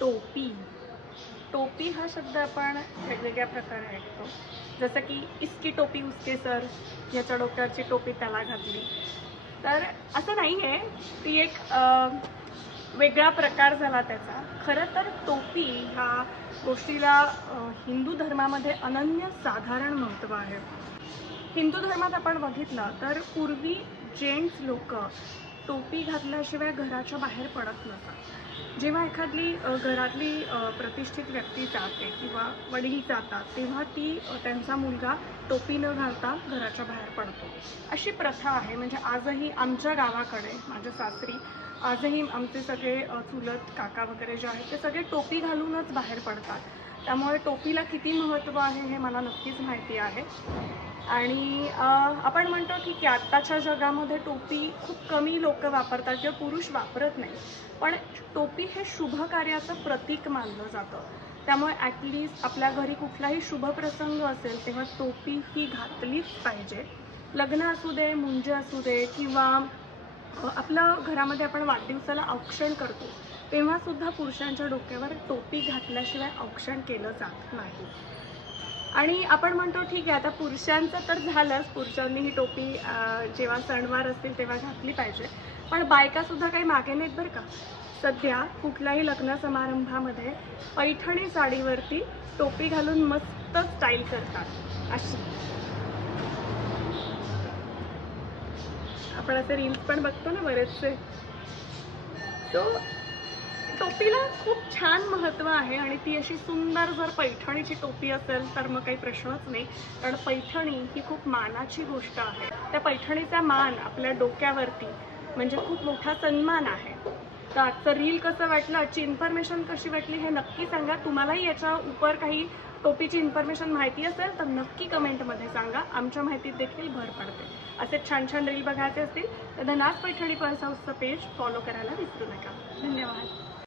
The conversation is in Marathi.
टोपी. टोपी हा शब्द आपण वेगवेगळ्या प्रकारे ऐकतो. जसं की इसकी टोपी उसके सर याच्या डोक्यावरची टोपी त्याला घातली. तर असं नाही आहे ती एक वेगळा प्रकार झाला त्याचा. खरं तर टोपी ह्या गोष्टीला हिंदू धर्मामध्ये अनन्य साधारण महत्त्व आहे. हिंदू धर्मात आपण बघितलं तर पूर्वी जेंट्स लोक टोपी घातल्याशिवाय घराच्या बाहेर पडत नसतात जेव्हा एखादी घरातली प्रतिष्ठित व्यक्ती जाते किंवा वडील जातात तेव्हा ती त्यांचा मुलगा टोपी न घालता घराच्या बाहेर पडतो. अशी प्रथा आहे. म्हणजे आजही आमच्या गावाकडे माझ्या सासरी आजही आमचे सगळे चुलत काका वगैरे जे आहेत ते सगळे टोपी घालूनच बाहेर पडतात. त्यामुळे टोपीला किती महत्त्व आहे हे मला नक्कीच माहिती आहे. आणि आपण म्हणतो की की आत्ताच्या जगामध्ये टोपी खूप कमी लोक वापरतात किंवा पुरुष वापरत नाही. पण टोपी हे शुभ कार्याचं प्रतीक मानलं जातं. त्यामुळे ॲटलिस्ट आपल्या घरी कुठलाही शुभ प्रसंग असेल तेव्हा टोपी ही घातलीच पाहिजे. लग्न असू दे मुंज असू दे किंवा आपलं घरामध्ये आपण वाढदिवसाला औक्षण करतो. तेव्हासुद्धा पुरुषांच्या डोक्यावर टोपी घातल्याशिवाय औक्षण केलं जात नाही. आणि आपण म्हणतो ठीक आहे आता पुरुषांचं तर झालंच. पुरुषांनी ही टोपी जेव्हा सणवार असतील तेव्हा घातली पाहिजे. पण बायकासुद्धा काही मागे नाहीत बरं का. सध्या कुठल्याही लग्न समारंभामध्ये पैठणी साडीवरती टोपी घालून मस्त स्टाईल करतात. अशी. आपण असे रील्स पण बघतो ना बरेचसे. सो टोपीला खूप छान महत्त्व आहे आणि ती अशी सुंदर जर पैठणीची टोपी असेल तर मग काही प्रश्नच नाही. कारण पैठणी ही खूप मानाची गोष्ट आहे. त्या पैठणीचा मान आपल्या डोक्यावरती म्हणजे खूप मोठा सन्मान आहे. तर आजचं रील कसं वाटलं? आजची इन्फॉर्मेशन कशी वाटली हे नक्की सांगा. तुम्हालाही याच्या उपर काही टोपीची इन्फॉर्मेशन माहिती असेल तर नक्की कमेंटमध्ये सांगा. आमच्या माहितीत देखील भर पडते. असे छान छान रील बघायचे असतील तर धनास पैठणी पर्स हाऊसचं पेज फॉलो करायला विसरू नका. धन्यवाद.